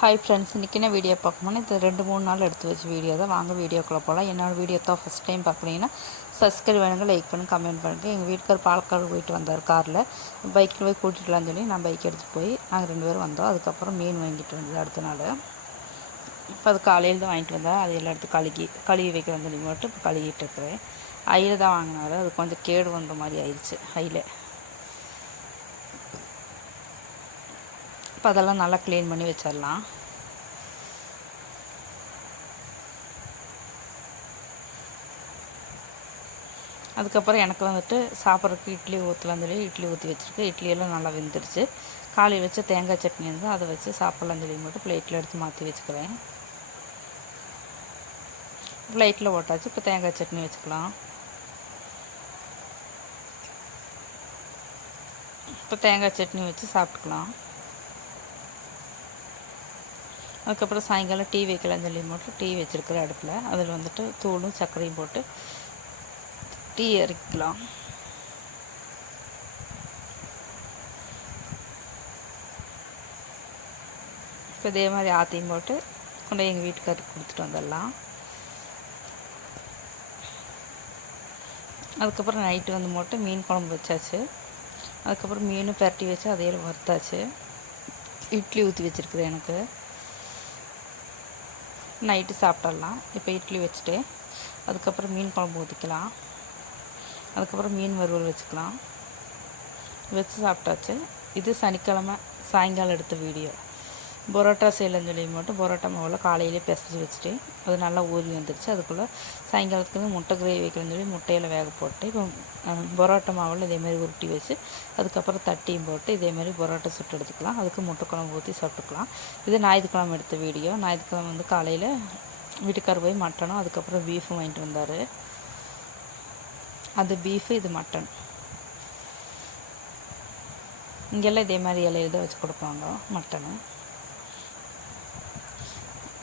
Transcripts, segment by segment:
Hi friends, இன்றைக்கி என்ன video பார்க்கணும்னா இது 2-3 நாள் எடுத்து வச்ச வீடியோ தான். வாங்க வீடியோக்குள்ளே போகலாம். என்னோடய வீடியோ தான் ஃபஸ்ட் டைம் பார்க்குறீங்கன்னா சப்ஸ்கிரைப் பண்ணுங்க, லைக் பண்ணுங்க, கமெண்ட் பண்ணுங்கள். எங்கள் வீட்டுக்கார் பாலக்காடு போயிட்டு வந்தார் காரில். பைக்கில் போய் கூட்டிகிட்டுலான்னு சொல்லி நான் பைக் எடுத்துகிட்டு போய் நாங்கள் 2 பேரும் வந்தோம். அதுக்கப்புறம் மீன் வாங்கிட்டு வந்தது அடுத்த நாள். இப்போ அது காலையில் தான் வாங்கிட்டு வந்தால் அது எல்லாம் எடுத்து கழுவி வைக்கிறேன்னு சொல்லி மட்டும் இப்போ கழுவிட்டு இருக்கிறேன். ஐயில் தான் வாங்கினார். அது கொஞ்சம் கேடு வந்த மாதிரி ஆயிடுச்சு ஐயில். இப்போ அதெல்லாம் நல்லா க்ளீன் பண்ணி வச்சிடலாம். அதுக்கப்புறம் எனக்கு வந்துட்டு சாப்பிட்றதுக்கு இட்லி ஊற்றலான்னு சொல்லி இட்லி ஊற்றி வச்சுருக்கேன். இட்லியெல்லாம் நல்லா வெந்துருச்சு. காலையில் வச்ச தேங்காய் சட்னி இருந்தால் அதை வச்சு சாப்பிட்லான்னு சொல்லி மட்டும் ப்ளேட்டில் எடுத்து மாற்றி வச்சுக்கிறேன். ப்ளேட்டில் போட்டாச்சு. இப்போ தேங்காய் சட்னி வச்சுக்கலாம். இப்போ தேங்காய் சட்னி வச்சு சாப்பிட்டுக்கலாம். அதுக்கப்புறம் சாயங்காலம் டீ வைக்கலான்னு சொல்லி மட்டும் டீ வச்சுருக்குற அடுப்பில். அதில் வந்துட்டு தூளும் சர்க்கரையும் போட்டு டீ இறக்கலாம். இப்போ இதே மாதிரி ஆற்றியும் போட்டு கொண்டு எங்கள் வீட்டுக்காரருக்கு கொடுத்துட்டு வந்துடலாம். அதுக்கப்புறம் நைட்டு வந்து மட்டும் மீன் குழம்பு வச்சாச்சு. அதுக்கப்புறம் மீனும் பரட்டி வச்சு அதையில் வறுத்தாச்சு. இட்லி ஊற்றி வச்சுருக்குது எனக்கு. நைட்டு சாப்பிட்றலாம். இப்போ இட்லி வச்சுட்டு அதுக்கப்புறம் மீன் குழம்பு ஊற்றிக்கலாம். அதுக்கப்புறம் மீன் வறுவல் வச்சுக்கலாம். வச்சு சாப்பிட்டாச்சு. இது சனிக்கிழமை சாயங்காலம் எடுத்த வீடியோ. பரோட்டா செய்யலன்னு சொல்லி மட்டும் பரோட்டா மாவில் காலையிலே பிசைஞ்சு வச்சுட்டு அது நல்லா ஊறி வந்துடுச்சு. அதுக்குள்ளே சாயங்காலத்துக்கு வந்து முட்டை கிரேவி வைக்கணும்னு சொல்லி முட்டையில் வேக போட்டு இப்போ பரோட்டா மாவில் இதேமாதிரி உருட்டி வச்சு அதுக்கப்புறம் தட்டியும் போட்டு இதேமாதிரி பரோட்டா சுட்டு எடுத்துக்கலாம். அதுக்கு முட்டை குழம்பு ஊற்றி சாப்பிட்டுக்கலாம். இது ஞாயிற்றுக்கிழமை எடுத்த வீடியோ. ஞாயிற்றுக்கிழமை வந்து காலையில் வீட்டுக்கார் போய் மட்டனும் அதுக்கப்புறம் பீஃபும் வாங்கிட்டு வந்தார். அது பீஃபு, இது மட்டன். இங்கெல்லாம் இதே மாதிரி இலையில் தான் வச்சு கொடுப்பாங்க மட்டனு.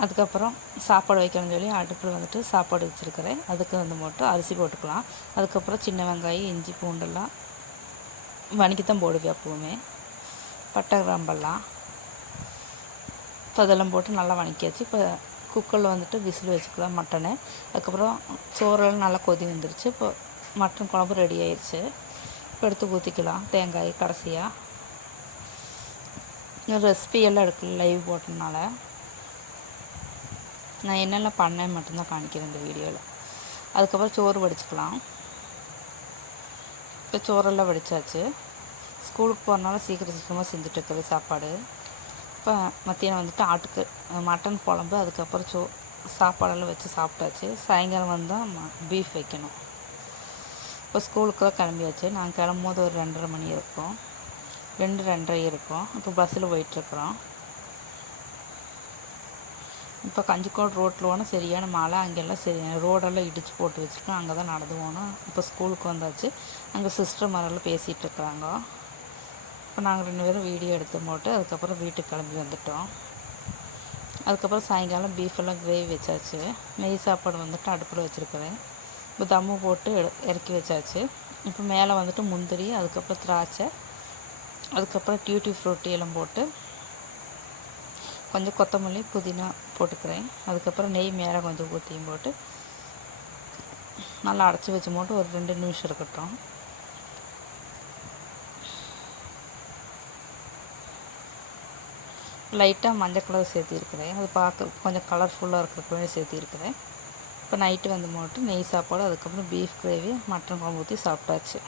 அதுக்கப்புறம் சாப்பாடு வைக்கணும்னு சொல்லி அடுப்பில் வந்துட்டு சாப்பாடு வச்சுருக்கிறேன். அதுக்கு வந்து மட்டும் அரிசி போட்டுக்கலாம். அதுக்கப்புறம் சின்ன வெங்காயம், இஞ்சி, பூண்டெல்லாம் வணக்கித்தான் போடுவேன் எப்போவுமே. பட்டை கிராம்பெல்லாம் இப்போ அதெல்லாம் போட்டு நல்லா வணக்கியாச்சு. இப்போ குக்கரில் வந்துட்டு விசில் வச்சுக்கலாம் மட்டனு. அதுக்கப்புறம் சோறெல்லாம் நல்லா கொதி வந்துருச்சு. இப்போ மட்டன் குழம்பு ரெடி ஆயிடுச்சு. இப்போ எடுத்து ஊற்றிக்கலாம் தேங்காய் கடைசியாக. இன்னும் ரெசிபியெல்லாம் எடுக்கல லைவ் போட்டதுனால. நான் என்னெல்லாம் பண்ணேன் மட்டும்தான் காணிக்கிறேன் இந்த வீடியோவில். அதுக்கப்புறம் சோறு வடிச்சுக்கலாம். இப்போ சோறெல்லாம் வடித்தாச்சு. ஸ்கூலுக்கு போகிறனால சீக்கிரமாக செஞ்சுட்டு இருக்கிறது சாப்பாடு. இப்போ மத்தியானம் வந்துட்டு மட்டன் குழம்பு அதுக்கப்புறம் சாப்பாடெல்லாம் வச்சு சாப்பிட்டாச்சு. சாயங்காலம் வந்தால் பீஃப் வைக்கணும். இப்போ ஸ்கூலுக்குலாம் கிளம்பியாச்சு. நாங்கள் கிளம்பும்போது ஒரு 2:30 மணி இருக்கும், 2:30 இருக்கும். இப்போ பஸ்ஸில் போயிட்டுருக்குறோம். இப்போ கஞ்சிக்கோடு ரோட்டில் போனால் சரியான மழை. அங்கெல்லாம் ரோடெல்லாம் இடித்து போட்டு வச்சுருக்கோம். அங்கே தான் நடந்து போகணும். இப்போ ஸ்கூலுக்கு வந்தாச்சு. அங்கே சிஸ்டர் மாதிரிலாம் பேசிகிட்டு இருக்கிறாங்க. இப்போ நாங்கள் 2 பேரும் வீடியோ எடுத்து போட்டு அதுக்கப்புறம் வீட்டுக்கு கிளம்பி வந்துட்டோம். அதுக்கப்புறம் சாயங்காலம் பீஃபெல்லாம் கிரேவி வச்சாச்சு. நெய் சாப்பாடு வந்துட்டு அடுப்பில் வச்சுருக்கிறேன். இப்போ தம்மு போட்டு இறக்கி வச்சாச்சு. இப்போ மேலே வந்துட்டு முந்திரி, அதுக்கப்புறம் திராட்சை, அதுக்கப்புறம் டியூட்டி ஃப்ரூட்டி எல்லாம் போட்டு கொஞ்சம் கொத்தமல்லி புதினா போட்டுக்கிறேன். அதுக்கப்புறம் நெய் மேலே கொஞ்சம் ஊற்றியும் போட்டு நல்லா அடைச்சி வச்சு போட்டு ஒரு 2 நிமிஷம் இருக்கட்டும். லைட்டாக மஞ்சள் கலர் சேர்த்திருக்கிறேன். அது பார்க்க கொஞ்சம் கலர்ஃபுல்லாக இருக்கிற சேர்த்திருக்கிறேன். இப்போ நைட்டு வந்து போட்டு நெய் சாப்பாடு அதுக்கப்புறம் பீஃப் கிரேவி மட்டன் குழம்பு ஊற்றி சாப்பிட்டாச்சு.